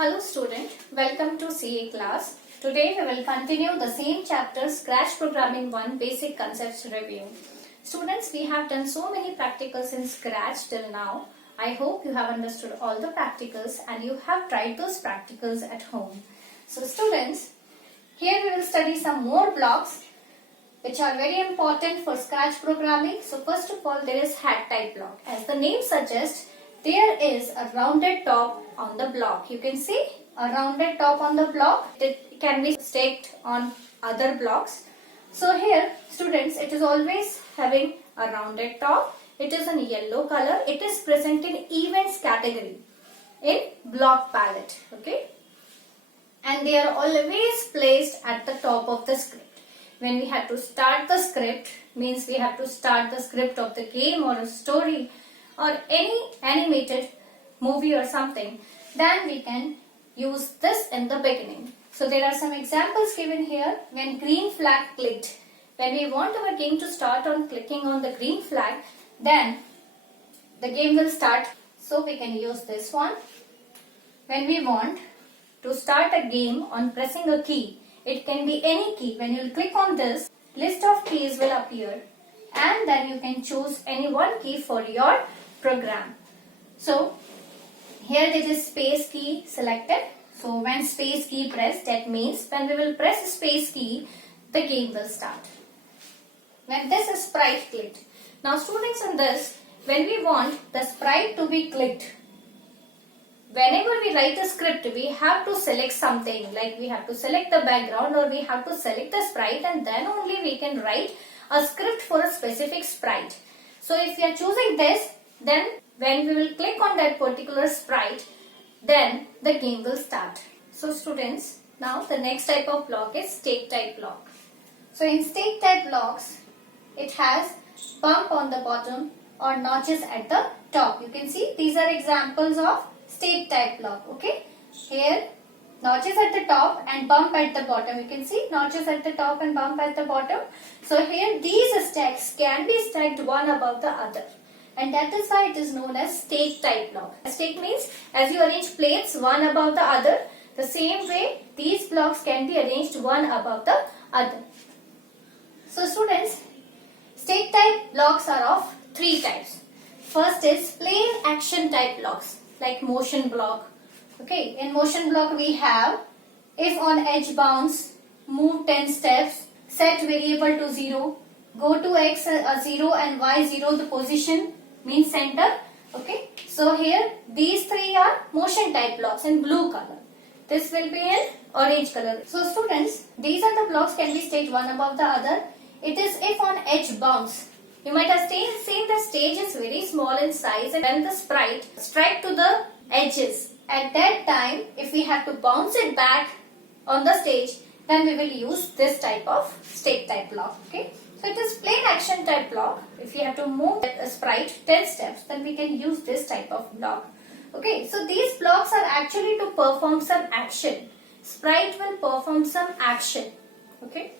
Hello student, welcome to CA class. Today we will continue the same chapter Scratch Programming 1 Basic Concepts Review. Students, we have done so many practicals in Scratch till now. I hope you have understood all the practicals and you have tried those practicals at home. So students, here we will study some more blocks which are very important for Scratch programming. So first of all, there is hat type block. As the name suggests, there is a rounded top on the block. You can see a rounded top on the block. It can be staked on other blocks. So here students, it is always having a rounded top. It is in yellow color. It is present in events category in block palette. Okay. And they are always placed at the top of the script. When we have to start the script, means we have to start the script of the game or a story or any animated movie or something, then we can use this in the beginning. So there are some examples given here. When green flag clicked, when we want our game to start on clicking on the green flag, then the game will start. So we can use this one. When we want to start a game on pressing a key, it can be any key. When you click on this, list of keys will appear and then you can choose any one key for your program. So here there is space key selected. So when space key pressed, that means when we will press space key, the game will start. When this is sprite clicked. Now students, in this, when we want the sprite to be clicked, whenever we write a script, we have to select something, like we have to select the background or we have to select the sprite, and then only we can write a script for a specific sprite. So if we are choosing this, then when we will click on that particular sprite, then the game will start. So students, now the next type of block is stake type block. So in stake type blocks, it has bump on the bottom or notches at the top. You can see these are examples of stake type block. Okay, here notches at the top and bump at the bottom. You can see notches at the top and bump at the bottom. So here these stacks can be stacked one above the other, and that is why it is known as stake type block. A stake means as you arrange plates one above the other, the same way these blocks can be arranged one above the other. So students, stake type blocks are of three types. First is plain action type blocks, like motion block. Okay, in motion block we have if on edge bounce, move 10 steps, set variable to 0, go to x 0 and y 0, the position means center. Okay, so here these three are motion type blocks in blue color. This will be in orange color. So students, these are the blocks can be staked one above the other. It is if on edge bounce. You might have seen the stage is very small in size, and when the sprite strike to the edges, at that time if we have to bounce it back on the stage, then we will use this type of stake type block. Okay, so it is plain action type block. If you have to move a sprite 10 steps, then we can use this type of block. Okay, so these blocks are actually to perform some action. Sprite will perform some action. Okay.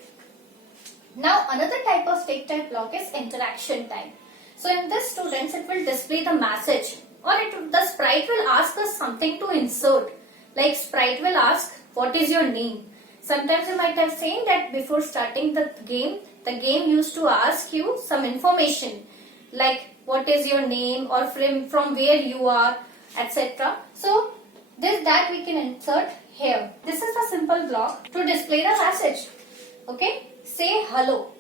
Now another type of stake type block is interaction type. So in this, students, it will display the message, or the sprite will ask us something to insert. Like sprite will ask, what is your name? Sometimes you might have seen that before starting the game used to ask you some information, like what is your name or from where you are, etc. So that we can insert here. This is a simple block to display the message. Okay. Say hello.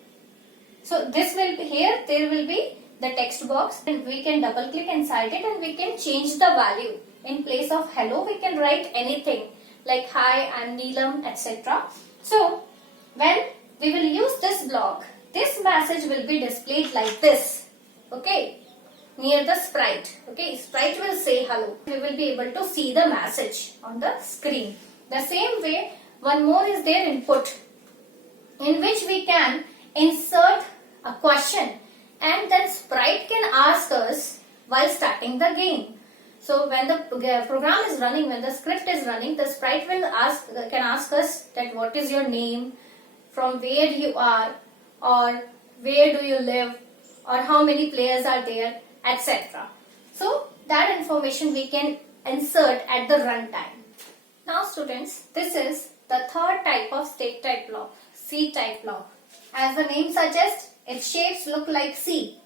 So this will be here, there will be the text box, and we can double click inside it and we can change the value. In place of hello, we can write anything like hi, I'm Neelam, etc. So when we will use this block, this message will be displayed like this. Okay, near the sprite. Okay, sprite will say hello. We will be able to see the message on the screen. The same way, one more is there, input, in which we can insert a question and then sprite can ask us while starting the game. So when the program is running, when the script is running, the sprite will can ask us that what is your name, from where you are, or where do you live, or how many players are there, etc. So that information we can insert at the runtime. students, this is the third type of stake type block, C type block. As the name suggests, its shapes look like C.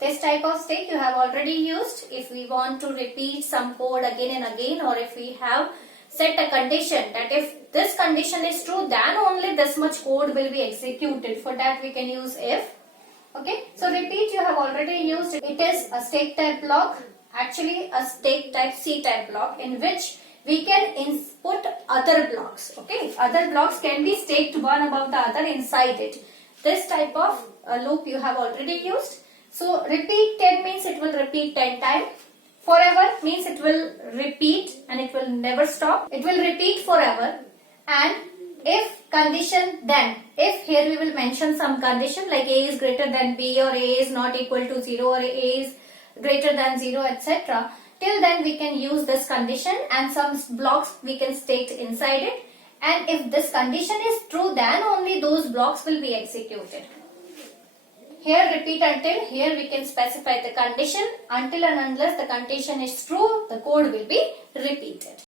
This type of stake you have already used if we want to repeat some code again and again, or if we have set a condition that if this condition is true, then only this much code will be executed. For that we can use if. Okay, so repeat you have already used. It is a stake type block, actually a stake type C type block, in which we can input other blocks. Okay, other blocks can be staked one above the other inside it. This type of loop you have already used. So repeat 10 means it will repeat 10 times. Forever means it will repeat and it will never stop. It will repeat forever. And if condition, then if here we will mention some condition like A is greater than B, or A is not equal to 0, or A is greater than 0, etc. Till then we can use this condition and some blocks we can stake inside it. And if this condition is true, then only those blocks will be executed. Here repeat until, here we can specify the condition. Until and unless the condition is true, the code will be repeated.